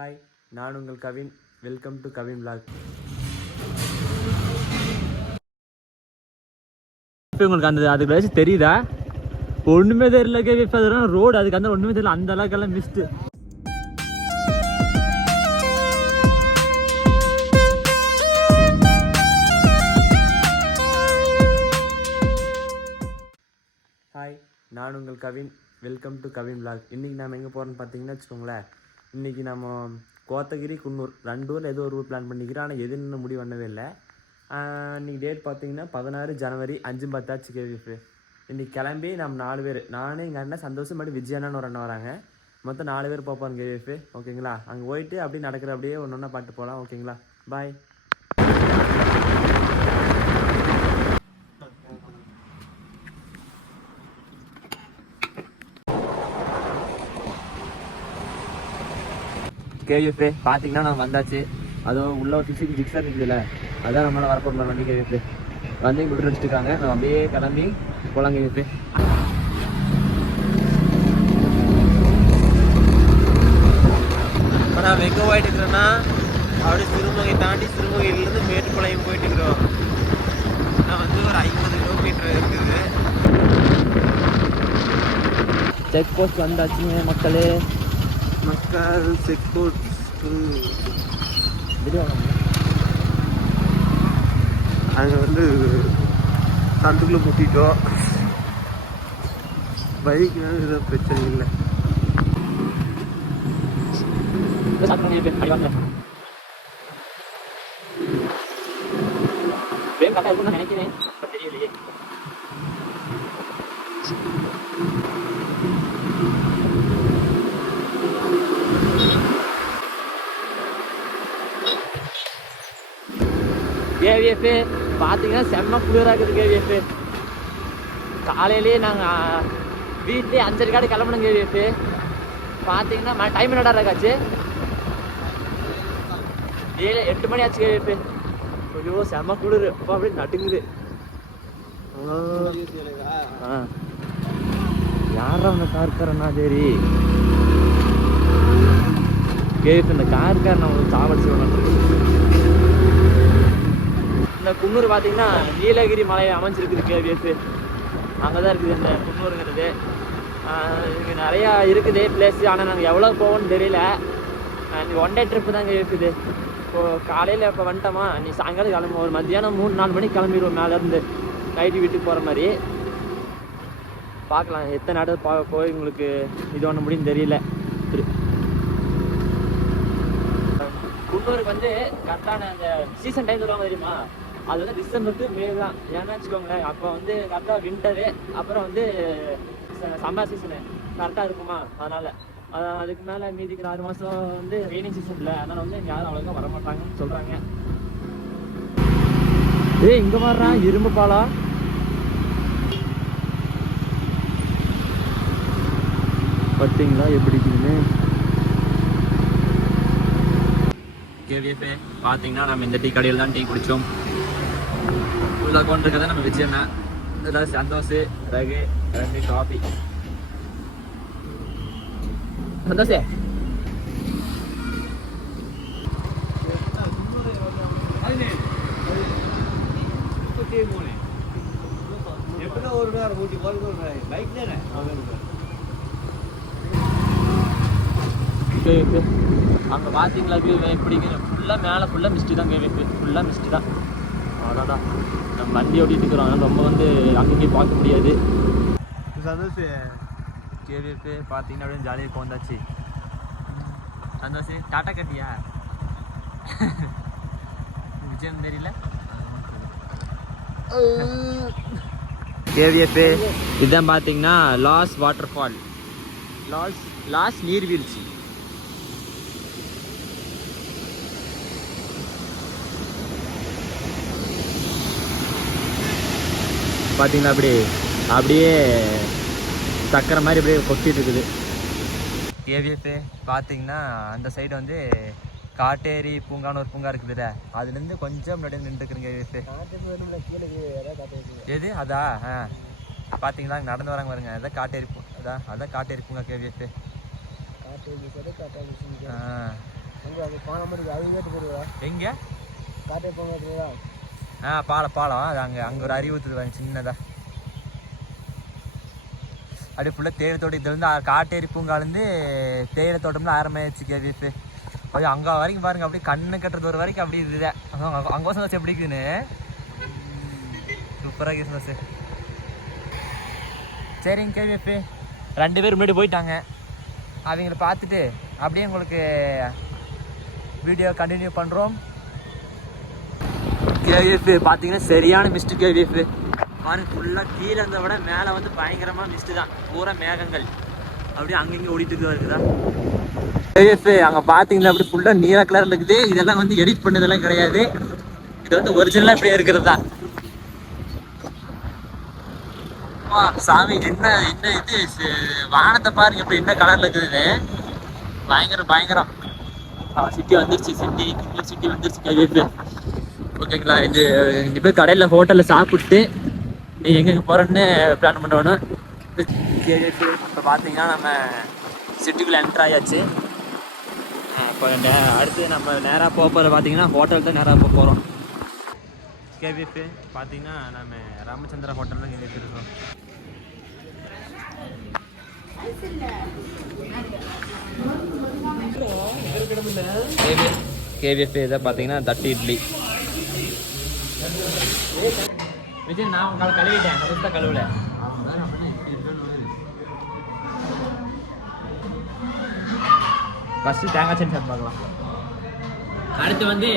Hi, நான் உங்கள் Kavin. Welcome to Kavin vlog. இப்போ உங்களுக்கு அந்த அதுக்கு வச்சு தெரியுதா? ஒன்றுமே தெரியல கேவி. இப்போ அதெல்லாம் ரோடு அதுக்கு அந்த ஒன்றுமே தெரியல, அந்த அளவுக்கெல்லாம் மிஸ்ட்டு. ஹாய், நான் உங்கள் Kavin. Welcome to Kavin vlog. இன்றைக்கி நம்ம எங்கே போகிறோன்னு பார்த்தீங்கன்னா வச்சுக்கோங்களேன், இன்றைக்கி நம்ம கோத்தகிரி, குன்னூர் ரெண்டு ஊரில் ஏதோ ஒரு ஊர் பிளான் பண்ணிக்கிறோம். ஆனால் எது இன்னும் முடிவு பண்ணவே இல்லை. இன்றைக்கி டேட் பார்த்தீங்கன்னா 16 ஜனவரி 5:10 ஆச்சு கேவிஎஃப். இன்றைக்கி கிளம்பி நம்ம 4 பேர், நான் எங்கள் அண்ணன் சந்தோஷம் மாதிரி விஜயானு ஒரு அண்ணன் வராங்க. மொத்தம் 4 பேர் போகிறோம் கேவிஎஃப். ஓகேங்களா? அங்கே போயிட்டு அப்படியே நடக்கிற அப்படியே ஒன்று ஒன்றா பாட்டு போகலாம். ஓகேங்களா? பாய். கேவிஎஃப் பார்த்தீங்கன்னா நம்ம வந்தாச்சு. அதுவும் உள்ள ஒரு ஜிக்ஸர் இருக்குதுல்ல, அதான் நம்மளால வரப்போகிற வண்டி. கேவிஎஃப் வந்து விட்டு வச்சுட்டுருக்காங்க. நம்ம அப்படியே கிளம்பி போகலாம் கேவிஎஃப். இப்போ நான் எங்கே போயிட்டு இருக்கிறேன்னா, அப்படியே சிறுமுகை தாண்டி சிறுமுகையிலேருந்து மேட்டுப்பாளையம் போயிட்டு இருக்கிறோம். நான் வந்து ஒரு 50 கிலோமீட்டர் இருக்குது. செக் போஸ்ட் வந்தாச்சுங்க மக்களே. மக்கள் செக் போஸ்ட் அங்கே வந்து சந்துக்குள்ளே முட்டிட்டோம். பைக்னால எதுவும் பிரச்சனை இல்லை. நினைக்கிறேன், தெரியலையே. கேவிஎஃப் பார்த்தீங்கன்னா செம்ம குளிராக இருக்குது கேவிஎஃப். காலையிலேயே நாங்கள் வீட்லேயே 5:30 காடு கிளம்பணும் கேவிஎஃப். பார்த்தீங்கன்னா டைம் என்னடா இருக்காச்சு, 8 மணி ஆச்சு கேவிஎஃப். ஐயோ செம்ம குளிர். இப்போ அப்படியே நடுங்குது. யாரா அந்த கார்காரனா? சரி கேவிஎஃப், இந்த கார்காரன் அவங்களுக்கு சாவடிச்சு வேணும். இந்த குன்னூர் பார்த்தீங்கன்னா நீலகிரி மலை அமைஞ்சிருக்குது கேவிஎஃப். அங்கே தான் இருக்குது இந்த குன்னூருங்கிறது. இங்கே நிறையா இருக்குது பிளேஸு. ஆனால் நாங்கள் எவ்வளோ போவோம்னு தெரியல. ஒன் டே ட்ரிப்பு தாங்க இருக்குது. இப்போது காலையில் இப்போ வந்துட்டோமா, நீ சாயங்காலம் கிளம்புவோம். ஒரு மத்தியானம் 3-4 மணிக்கு கிளம்பிடுவோம் மேலேருந்து நைட்டு வீட்டுக்கு போகிற மாதிரி. பார்க்கலாம் எத்தனை நாடு போய் உங்களுக்கு இது ஒன்று முடியும்னு தெரியல. குன்னூருக்கு வந்து கரெக்டான அந்த சீசன் டைம் சொல்லுவாங்க தெரியுமா, அது வந்து டிசம்பர் டு மே தான். ஏன்னா வச்சுக்கோங்களேன், அப்போ வந்து கரெக்டாக வின்டரு, அப்புறம் வந்து சம்மர் சீசனு கரெக்டாக இருக்குமா. அதனால் அதுக்கு மேலே மீதிக்கிற 6 மாதம் வந்து ரெய்னிங் சீசனில். அதனால் வந்து யாரும் அவ்வளோக்கா வரமாட்டாங்கன்னு சொல்கிறாங்க. இங்கே வர்றான் இரும்பு பாலா. பார்த்தீங்களா எப்படி இருக்குதுன்னு கேவிஎஃப். பார்த்தீங்கன்னா நம்ம இந்த டீ கடையில் தான் டீ குடித்தோம். ஃபுல்லாக கொண்டிருக்கதை நம்ம வச்சுருந்தேன். ஏதாவது சந்தோஷ், ரகு, 2 காஃபி. சந்தோஷே அங்கே பார்த்தீங்களா எப்படி ஃபுல்லாக மேலே ஃபுல்லாக மிஸ்டி தான் கேவிஎஃப். ஃபுல்லாக மிஸ்டி தான். அவ்வளோதான் நம்ம வண்டி ஓட்டிகிட்டு இருக்கிறோம். அதனால் ரொம்ப வந்து அங்கேயும் பார்க்க முடியாது. சந்தோஷ் கேவிஎஃப் பார்த்தீங்கன்னா அப்படியே ஜாலியாக இப்போ வந்தாச்சு. சந்தோஷ் டாட்டா கட்டியா? விஜயம் தெரியல. கேவிஎஃப் இதுதான் பார்த்தீங்கன்னா லாஸ் வாட்டர் ஃபால், லாஸ் நீர்வீழ்ச்சி. பார்த்தீங்கன்னா அப்படியே சக்கரை மாதிரி அப்படியே கொட்டிட்டு இருக்குது. கேவிஎஃப் பார்த்தீங்கன்னா அந்த சைடு வந்து காட்டேரி பூங்கான்னு ஒரு பூங்கா இருக்குதுல்ல, அதுலேருந்து கொஞ்சம் முன்னாடி நின்றுக்குறேங்க கேவிஎஃப். எது அதா? பார்த்தீங்களா அங்கே நடந்து வராங்க பாருங்க, அதான் காட்டேரி அதான் காட்டேரி பூங்கா கேவிஎஃப். எங்கே பாலம் அது அங்கே ஒரு அறிவுறுத்துது சின்னதா அப்படியே ஃபுல்லாக தேயிலை தோட்டம். இது வந்து காட்டேரி பூங்காலேருந்து தேயிலை தோட்டம்லாம் ஆரம்பிச்சு கேவிப்பு அப்படியே அங்கே வரைக்கும் பாருங்க. அப்படியே கண்ணு கட்டுறது ஒரு வரைக்கும் அப்படி இதுதான். அங்கே சந்தோஷம் எப்படி இருக்குதுன்னு சூப்பராக இருக்குது சந்தோஷம். சரிங்க கேவிப்பு 2 பேர் முன்னாடி போயிட்டாங்க. அவங்கள பார்த்துட்டு அப்படியே உங்களுக்கு வீடியோ கண்டினியூ பண்ணுறோம். கேவிஎஃப் பார்த்தீங்கன்னா சரியான மிஸ்டு கேவிஎஃப் பாருங்க. ஃபுல்லாக கீழே இருந்த விட மேலே வந்து பயங்கரமாக மிஸ்டு தான். பூரா மேகங்கள் அப்படியே அங்கங்கே ஓடிட்டு இருக்குதா. கேவிஎஃப் அங்கே பார்த்தீங்கன்னா அப்படி ஃபுல்லாக நீல கலரில் இருக்குது. இதெல்லாம் வந்து எடிட் பண்ணதெல்லாம் கிடையாது. இது வந்து ஒரிஜினலாக இப்படியே இருக்கிறது தான். சாமி என்ன இது வானத்தை பாருங்க இப்படி என்ன கலர்ல இருக்குதுன்னு. பயங்கரம் சிட்டி வந்துருச்சு. சிட்டி வந்துருச்சு கேவிஎஃப். ஓகேங்களா? இது போய் கடையில் ஹோட்டலில் சாப்பிட்டு நீ எங்கே போகிறோன்னு பிளான் பண்ணணும். கேவிஎஃப் இப்போ பார்த்தீங்கன்னா நம்ம சிட்டிக்குள்ளே என்ட்ரு ஆயாச்சு. இப்போ அடுத்து நம்ம நேராக போகிற பார்த்தீங்கன்னா ஹோட்டல் தான் நேராக போகிறோம். கேவிஎஃப் பார்த்தீங்கன்னா நம்ம ராமச்சந்திரா ஹோட்டல் தான் கேவிஎஃப் இருக்கோம். கேவிஎஃப் இதை பார்த்தீங்கன்னா தட்டு இட்லி. விஜய் நான் உங்களை கழுவிட்டேன். கழுவிட்டா கழுவல ஃபஸ்ட்டு தேங்காய் சட்னி சாப்பிட்டு பார்க்கலாம். அடுத்து வந்து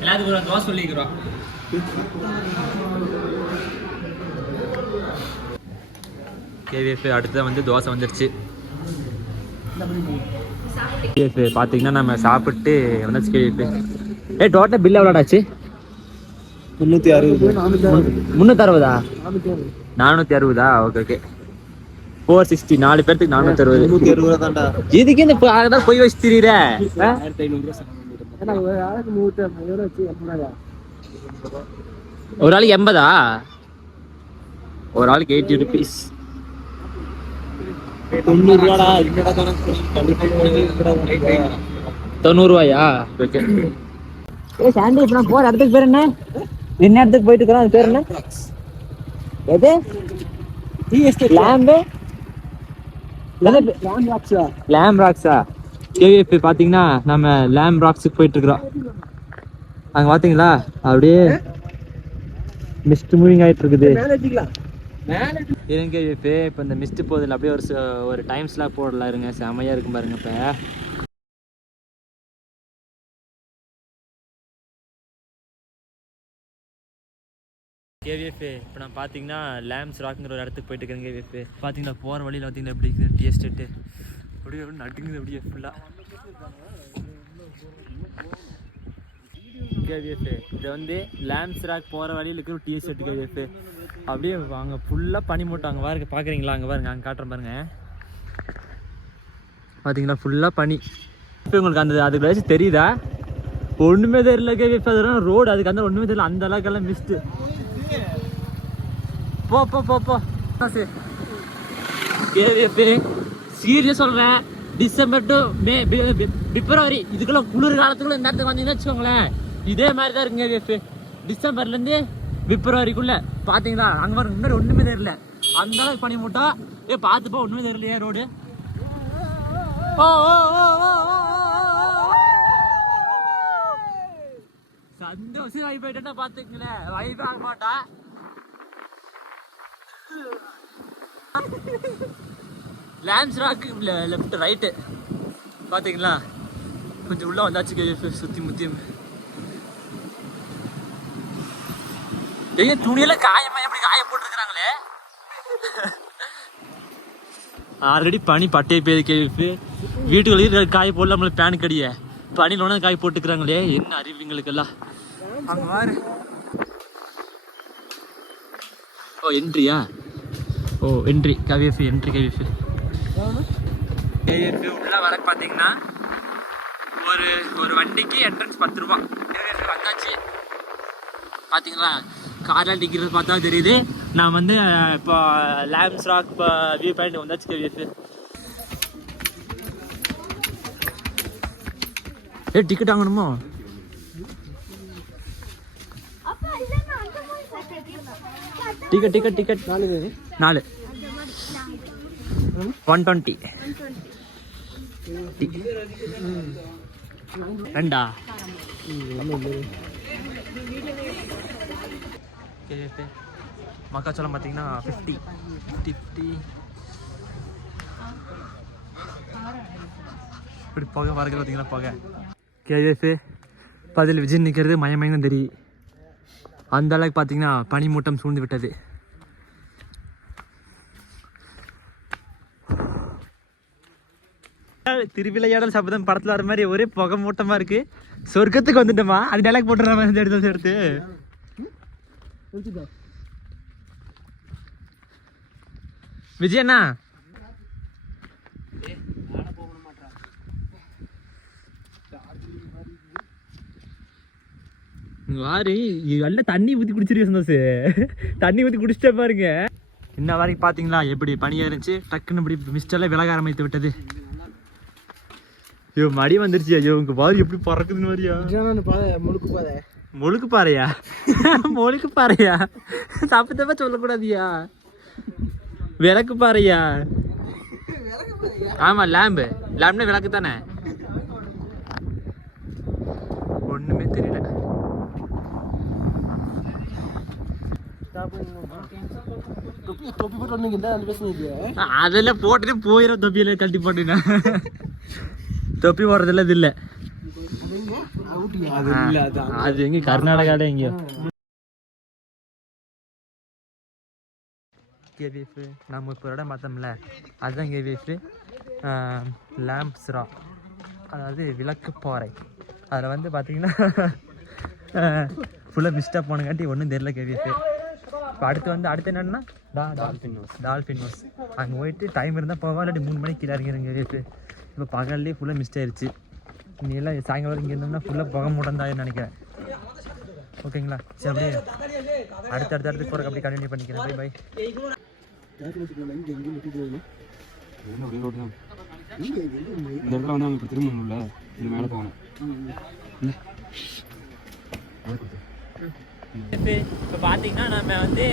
எல்லாத்துக்கும் ஒரு தோசை சொல்லிக்கிறோம். கேவிஎஃப் அடுத்து வந்து தோசை வந்துடுச்சு. கேவிஎஃப் பார்த்தீங்கன்னா நம்ம சாப்பிட்டு வந்துச்சு. கேவிஎஃப் டோட்டல் பில் எவ்வளோடாச்சு? 360. 360? 460. ஓகே 460. 4 பேருக்கு 460. இதுக்கு இந்த போய் வச்சு திரியிற. ஒரு ஆளுக்கு 80? ஒரு ஆளுக்கு 80 rupees. 90 ரூபாயா? ஓகே. சாண்டி இப்போ நான் போகிற இடத்துக்கு பேர் என்ன இடத்துக்கு போயிட்டு இருக்கிறோம்? அது பேர் என்ன? எது? லேம் ராக்ஸா? கேவிஎஃப் பார்த்தீங்கன்னா நம்ம லேம் ராக்ஸுக்கு போயிட்டு இருக்கிறோம். அங்கே பார்த்தீங்களா அப்படியே மிஸ்ட் மூவிங் ஆகிட்டு இருக்குது. இருங்க கேவிஎஃப் இப்போ இந்த மிஸ்ட் போதில் அப்படியே ஒரு டைம் ஸ்லாப் போடலாம். இருங்க செமையாக இருக்கும் பாருங்க. இப்போ கேவிஎஃப் இப்போ நான் பார்த்தீங்கன்னா லேம்ஸ் ராக்ங்கிற ஒரு இடத்துக்கு போயிட்டு இருக்கேன். கேவிஎஃப் பார்த்தீங்கன்னா போகிற வழியில் பார்த்தீங்கன்னா எப்படி இருக்குது டீ எஸ்டேட்டு அப்படியே நடுங்குது அப்படியே ஃபுல்லாக. கேவிஎஃப் இது வந்து லேம்ஸ் ராக் போகிற வழியில் இருக்கிற டீ எஸ்டேட். கேவிஎஃப் அப்படியே அங்கே ஃபுல்லாக பனி மூட்டை. அங்கே பாருங்க, பார்க்குறீங்களா? அங்கே பாருங்க, அங்கே காட்டுறேன் பாருங்க. பார்த்தீங்களா ஃபுல்லாக பனி. இப்போ உங்களுக்கு அதுக்கு வச்சு தெரியுதா? ஒன்றுமே தெரியல கேவிஎஃப். அதெல்லாம் ரோடு அதுக்கு அந்த ஒன்றுமே தெரியல. அந்த அளவுக்கெல்லாம் மிஸ்ட்டு. போ கேவிஎஃப் சீரியஸ் சொல்கிறேன். டிசம்பர் டு பிப்ரவரி இதுக்குள்ள குளிர் காலத்துக்குள்ள இந்த இடத்துக்கு வந்தீங்கன்னு வச்சுக்கோங்களேன் இதே மாதிரி தான் இருக்குங்க கேவிஎஃப். டிசம்பர்லேருந்து பிப்ரவரிக்குள்ள பார்த்தீங்களா அங்கே பாருங்க முன்னாடி ஒன்றுமே தெரியல. அந்த அளவுக்கு பனி மூட்டா. பார்த்துப்போ ஒன்றுமே தெரியலையே ரோடு. சந்தோஷம் வாங்கி போயிட்டா பார்த்துங்களேன். வைப் ஆக மாட்டா. லேம்ஸ் ராக் லெஃப்ட் ரைட்டு பார்த்தீங்களா? கொஞ்சம் உள்ள வந்தாச்சு கேவிஎஃப். சுற்றி முத்தியும் துணியெல்லாம் காயமா எப்படி காய போட்டுருக்குறாங்களே. ஆல்ரெடி பனி பட்டையை பெய்யுது கேவிஎஃப். வீட்டுக்குள்ளேயும் காய போடல. நம்மளுக்கு பேனு கடிய பனியில் ஒன்று காய் போட்டுக்கிறாங்களே. என்ன அறிவிங்களுக்கெல்லாம். அங்கே பாரு. ஓ என்ட்ரியா? ஓ என்ட்ரி கேவிஎஃப். என்ட்ரி கேவிஎஃப். கேவிஎஃப் உள்ள வர பார்த்தீங்கன்னா ஒரு வண்டிக்கு என்ட்ரன்ஸ் 10 ரூபா. கேவிஎஃப் வந்தாச்சு பார்த்தீங்களா? காரில் டிக்கிறது பார்த்தா தெரியுது. நான் வந்து இப்போ லேம்ஸ் ராக் இப்போ வியூ பாயிண்ட் வந்தாச்சு கேவிஎஃப். டிக்கெட் வாங்கணுமோ? டிக்கெட் 4 120 ரெண்டா? மக்காச்சோளம் பார்த்தீங்கன்னா 50 இப்படி புகை வரது பார்த்தீங்கன்னா புகை. கேஎஃப் பதில் விஜய் நிற்கிறது மயமயங்கும் தெரியும். அந்த அளவுக்கு பார்த்தீங்கன்னா பனிமூட்டம் சூழ்ந்து விட்டது. திருவிளையாடல் சபதம் படத்தில் வர மாதிரி ஒரே புகை மூட்டமாக இருக்கு. சொர்க்கத்துக்கு வந்துட்டோமா? அது டைலாக் போட்டுற மாதிரி எடுத்து விஜய் அண்ணா வாரு நல்ல தண்ணி ஊற்றி குடிச்சிருக்க சந்தோஷ். தண்ணி ஊற்றி குடிச்சிட்டே பாருங்க. இன்ன வரைக்கும் பார்த்தீங்களா எப்படி பனியாக இருந்துச்சு. டக்குன்னு இப்படி மிஸ்டெல்லாம் விலக ஆரம்பித்து விட்டது. ஐயோ மடி வந்துருச்சு. ஐயோ உங்க பாரு எப்படி பறக்குதுன்னு மாதிரியா? முழுக்கு பாறையா? முழுக்கு பாறையா? தப்பா சொல்லக்கூடாதியா. விளக்கு பாறையா? ஆமா லேம்ப்னா விளக்கு தானே. ஒண்ணுமே தெரியல. அதெல்லாம் போட்டுட்டு போயிடும். தொப்பியில கழட்டி போட்டுனா தொப்பி போடுறதுல இது இல்லை. அது எங்க கர்நாடகால எங்கேயோ. கேவிஎஃப் நம்ம இப்போ இடம் பார்த்தோம்ல அதுதான் கேவிஎஃப் லேம்ப்ஸ்ரா, அதாவது விளக்கு பாறை. அதில் வந்து பார்த்தீங்கன்னா ஃபுல்லாக மிஸ்டாக போனங்காட்டி ஒன்றும் தெரியல கேவிஎஃப். இப்போ அடுத்து என்னன்னா டால்ஃபின் ஹவுஸ். அங்கே போயிட்டு டைம் இருந்தால் போவா, இல்லாட்டி 3 மணிக்கு கீழே இறங்கிடுங்க கேவிஎஃப். இப்போ பகல்லே ஃபுல்லாக மிஸ்ட் ஆயிடுச்சு. நீலாம் சாயங்காலம் இங்கே இருந்தோம்னா ஃபுல்லாக புகை மூட்டந்தான்னு நினைக்கிறேன். ஓகேங்களா? சரி அப்படியே அடுத்து போகிறக்கு அப்படியே கண்டினியூ பண்ணிக்கிறேன். பை. இந்த இடத்துல வந்து அவங்க திரும்பணும்ல, இது மேலே போகணும். இப்போ பார்த்தீங்கன்னா நம்ம வந்து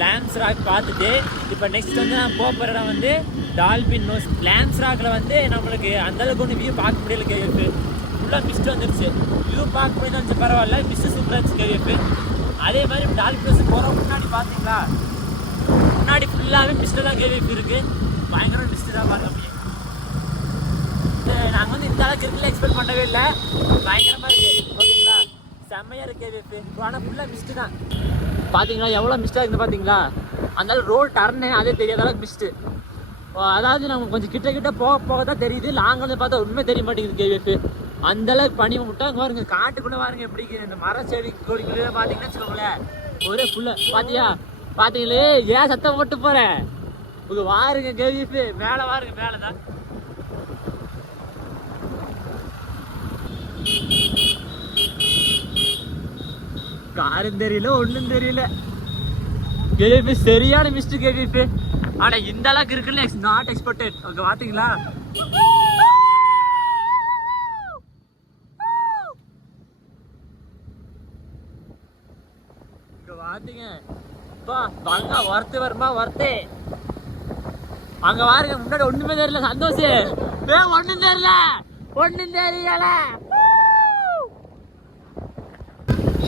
லேம்ப்ஸ் ராக் பார்த்துட்டு இப்போ நெக்ஸ்ட் வந்து நான் போகிற இடம் வந்து டால்ஃபின் ஹவுஸ். லேம்ப்ஸ் ராக்கில் வந்து நம்மளுக்கு அந்தளவுக்கு ஒன்று வியூ பார்க்க முடியல கேவிஎஃப். ஃபுல்லாக மிஸ்ட் வந்துருச்சு. வியூ பார்க்க முடியல இருந்துச்சு, பரவாயில்ல. மிஸ்ட்டு சூப்பராக இருந்துச்சு கேவிஎஃப். அதே மாதிரி டால்ஃபின் ஹவுஸ் போகிற முன்னாடி பார்த்தீங்களா, முன்னாடி ஃபுல்லாகவே மிஸ்ட்டு தான் கேவிஎஃப் இருக்குது. பயங்கர மிஸ்ட்டு தான் பார்க்க முடியும். நாங்கள் வந்து இந்த அளவுக்கு இருக்குல்ல எக்ஸ்பெக்ட் பண்ணவே இல்லை. பயங்கரமாக இருக்குது. ஓகேங்களா? செம்மையாக இருக்கு கேவிஎஃப். ஆனால் ஃபுல்லாக மிஸ்ட்டு தான். பார்த்தீங்களா எவ்வளோ மிஸ்டாக இருக்குது பார்த்தீங்களா? அந்த ரோடு டர்னு அதே தெரியாத அளவுக்கு மிஸ்ட்டு. அதாவது நம்ம கொஞ்சம் கிட்ட போக தான் தெரியுது. லாங் வந்து பார்த்தா உண்மை தெரிய மாட்டேங்குது கேவிஎஃப். அந்தளவுக்கு பனி விட்டாங்க பாருங்க. காட்டுக்குள்ளே பாருங்க எப்படி இந்த மர செடி கொடிக்குள்ளே பார்த்தீங்கன்னா வச்சுக்கோங்களேன் ஒரே ஃபுல்லாக. பார்த்தீங்களே ஏன் சத்தம் போட்டு போகிறேன் உங்க வாருங்க கேவிஎஃப். மேலே வாருங்க, மேலே தான். காரும் தெரியல ஒன்றும் தெரியல கேவிஎஃப். சரியான மிஸ்டேக் கேவிஎஃப். ஆனா இந்த அளவுக்கு இருக்குன்னு நாட் எக்ஸ்பெக்டட். ஓகே பாத்தீங்களா? இங்க பாத்தீங்க பங்க ஒர்த்து வருமா ஒர்த்து. அங்க பாருங்க முன்னாடி ஒண்ணுமே தெரியல. சந்தோஷ் ஒண்ணும் தெரியல.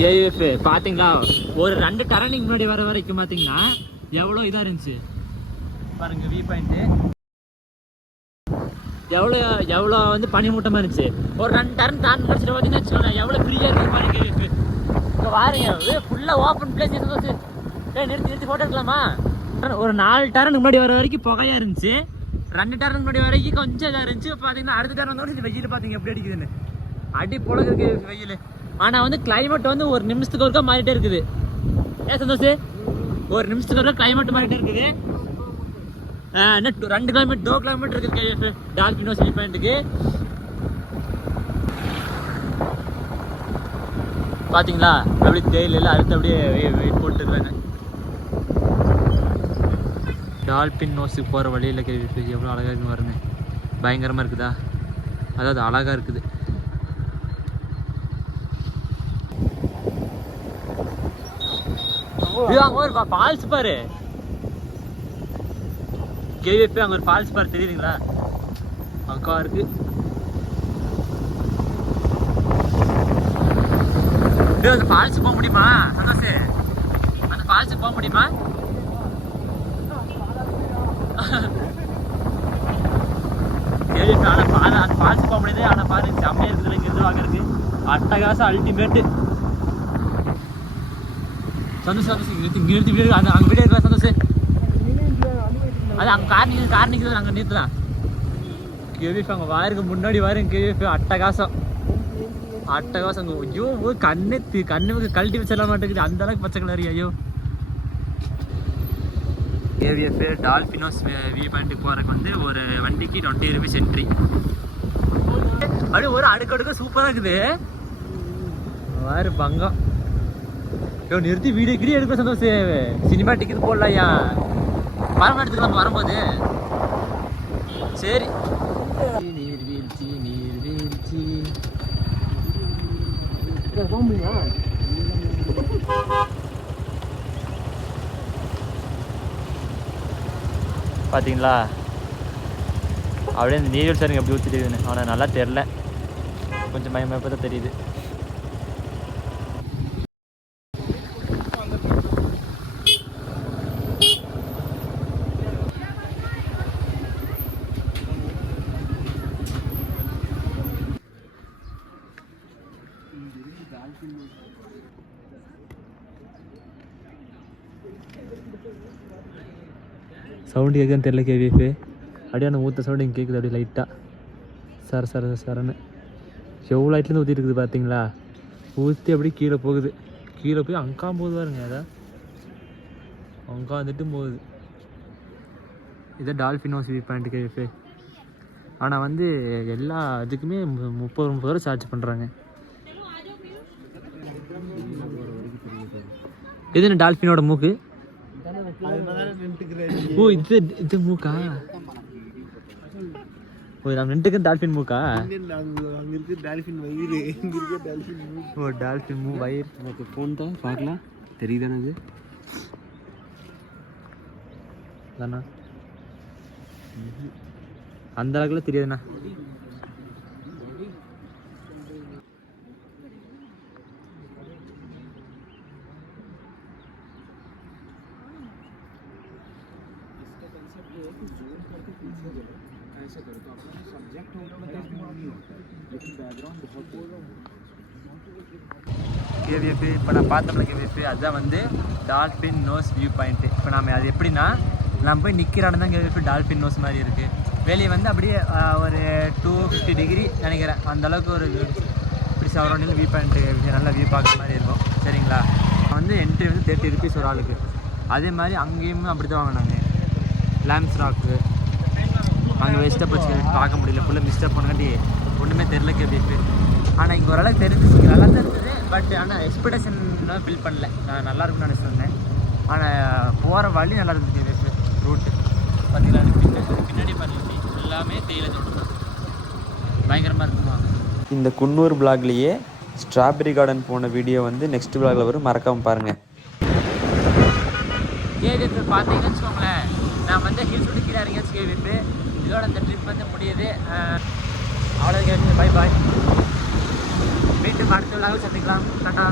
ஜேஎஃப் பாத்தீங்களா ஒரு 2 டர்னிங் முன்னாடி வர வரைக்கும் பாத்தீங்கன்னா எவ்வளோ இதா இருந்துச்சு பாருங்க. வியூ பாயிண்ட் எவ்வளோ வந்து பனிமூட்டமா இருந்துச்சு. ஒரு 2 டர்ன் தான் முடிச்சுட்டு பார்த்தீங்கன்னா வச்சுக்கோங்க எவ்வளோ ஃப்ரீயா இருக்கு பாருங்க. இங்கே பாருங்க ஃபுல்லாக ஓப்பன் பிளேஸ். நிறுத்தி ஃபோட்டோ எடுக்கலாமா? ஒரு 4 டர்னுக்கு முன்னாடி வர வரைக்கும் புகையா இருந்துச்சு. 2 டர்னுக்கு முன்னாடி வரைக்கும் கொஞ்சம் இதாக இருந்துச்சு. பார்த்தீங்கன்னா அடுத்த டர்ன் வந்தோட வெயில் பார்த்தீங்க எப்படி அடிக்குதுன்னு. அடி பொழகு இருக்கு வெயில். ஆனால் வந்து கிளைமேட் வந்து ஒரு நிமிஷத்துக்கு ஒருக்கா மாறிட்டே இருக்குது. ஏன் சந்தோஷ்? ஒரு நிமிஷத்துக்கு ஒருக்கா கிளைமேட் மாறிட்டே இருக்குது. இன்னும் 2 கிலோமீட்டர் 2 கிலோமீட்டர் இருக்குது கேவிஎஃப் டால்ஃபின் ஹவுஸ் வியூ பாயிண்ட்டுக்கு. பார்த்தீங்களா அப்படி தேயில அடுத்து அப்படியே வெயிட் போட்டுருக்காங்க. டால்ஃபின் ஹவுஸுக்கு போகிற வழியில் கேவிஎஃப் எவ்வளோ அழகாக இருக்குன்னு பாருங்க. பயங்கரமாக இருக்குதா? அதாவது அழகாக இருக்குது. அங்க ஒரு ஃபால்ஸ் பாரு கேவிஎஃப், அங்க ஒரு ஃபால்ஸ் பாரு தெரியுதுங்களா? அக்கா இருக்கு. அந்த ஃபால்ஸ் போக முடியுமா சந்தோஷ்? அந்த ஃபால்ஸ் போக முடியுமா? அந்த ஃபால்ஸ் போக முடியுது. ஆனா பாரு செம்மையா இருக்குது இங்கிருந்து வாங்குறதுக்கு. அட்டகாசம் அல்டிமேட்டு. சந்தோஷ் இங்க நிறுத்தி வீடு அங்க வீடு இருக்கா சந்தோஷ்? அது அங்க கார் நிற்கிறது அங்க நிறுத்தலாம். கேவிஎஃப் அங்க வாருக்கு முன்னாடி வாருங்க கேவிஎஃப். அட்டகாசம் ஐயோ கண்ணு கழட்டி வச்சிட மாட்டேங்குது, அந்த அளவுக்கு பச்சை கலர். ஐயோ கேவிஎஃப் டால்ஃபினோஸ் வியூ பாயிண்ட்டுக்கு போறதுக்கு வந்து ஒரு வண்டிக்கு 20 rupees என்ட்ரி. அப்படியே ஒரு அடுக்கடுக்க சூப்பராக இருக்குது. வாரு பங்கம். ஐயோ நிறுத்தி வீடியோ எடுக்க சந்தோஷம். சினிமா டிக்கெட் போடலையா? படம் எடுத்துக்கலாம் வரும்போது. சரி நீர்வீழ்ச்சி பார்த்தீங்களா? அப்படியே இந்த நீர்வீழ்ச்சி சார் எப்படி ஊற்றி தெரியுதுன்னு அவனை நல்லா தெரில, கொஞ்சம் மயமாக தான் தெரியுது. சவுண்டு கேட்குன்னு தெரியல கேவிஎஃப். அப்படியே அந்த ஊற்ற சவுண்டு இங்கே கேட்குது அப்படியே லைட்டாக சரன்னு. எவ்வளோ லைட்லேருந்து ஊற்றிட்டு இருக்குது பார்த்தீங்களா? ஊற்றி அப்படியே கீழே போகுது. கீழே போய் அங்கா போகுது பாருங்க. அதான் அங்கா வந்துட்டு போகுது. இதான் டால்ஃபினோஸ் வியூ பாயிண்ட் கேவிஎஃப். ஆனால் வந்து எல்லா இதுக்குமே 30 ரூபா சார்ஜ் பண்ணுறாங்க. இது என்ன டால்ஃபினோட மூக்கு? ஓ இது மூக்கா? ஓ நம்ம நின்றுக்கு டால்ஃபின் மூக்கா? ஓ டால்ஃபின் மூ வயிறு. நமக்கு ஃபோன் தான் பார்க்கலாம் தெரியுதானே? அது தானா? அந்த அளவுக்குலாம் தெரியாதுண்ணா. கேவிஎஃப் இப்போ நான் பார்த்தோம்ல கேவிஎஃப், அதுதான் வந்து டால்ஃபின் நோஸ் வியூ பாயிண்ட்டு. இப்போ நம்ம அது எப்படின்னா நம்ம போய் நிற்கிற இடம் தான் கேவிஎஃப் டால்ஃபின் நோஸ் மாதிரி இருக்குது. வெளியே வந்து அப்படியே ஒரு 250 degree நினைக்கிறேன், அந்தளவுக்கு ஒரு இப்படி சவரண்டில் வியூ பாயிண்ட்டு நல்லா வியூ பார்க்குற மாதிரி இருக்கும். சரிங்களா? வந்து என்ட்ரி வந்து 30 rupees ஒரு ஆளுக்கு. அதே மாதிரி அங்கேயும் அப்படி தான் வாங்கினாங்க. லேம்ஸ் ராக்கு அங்கே வெஸ்ட்டப் வச்சு பார்க்க முடியல, ஃபுல்லாக மிஸ்டப் பண்ணாட்டி ஒன்றுமே தெரில கேவிஎஃப். ஆனால் இங்கே ஓரளவுக்கு தெரிஞ்சிச்சு, நல்லா தான் இருந்தது. பட் ஆனால் எக்ஸ்பெக்டேஷன்லாம் ஃபில் பண்ணல. நான் நல்லா இருக்குன்னு நினச்சிருந்தேன். ஆனால் போகிற வழி நல்லா இருந்துச்சு கேவிஎஃப். ரூட்டு பார்த்தீங்களா? பின்னாடி பண்ணி எல்லாமே தேயிலை தோட்டம் பயங்கரமாக இருக்குமா. இந்த குன்னூர் பிளாக்லேயே ஸ்ட்ராபெரி கார்டன் போன வீடியோ வந்து நெக்ஸ்ட் பிளாகில் வரும், மறக்காமல் பாருங்கள். கேவிஎஃப் பார்த்தீங்கன்னு வச்சுக்கோங்களேன், நான் வந்து ஹில்ஸ் விட்டு கீழே இறங்கியாச்சு கேவிஎஃப். இதோட இந்த ட்ரிப் வந்து முடியுது. அவ்வளோ கேவிஎஃப். பாய். மீண்டும் அடுத்த விழாவில் சந்திக்கலாம். டாடா.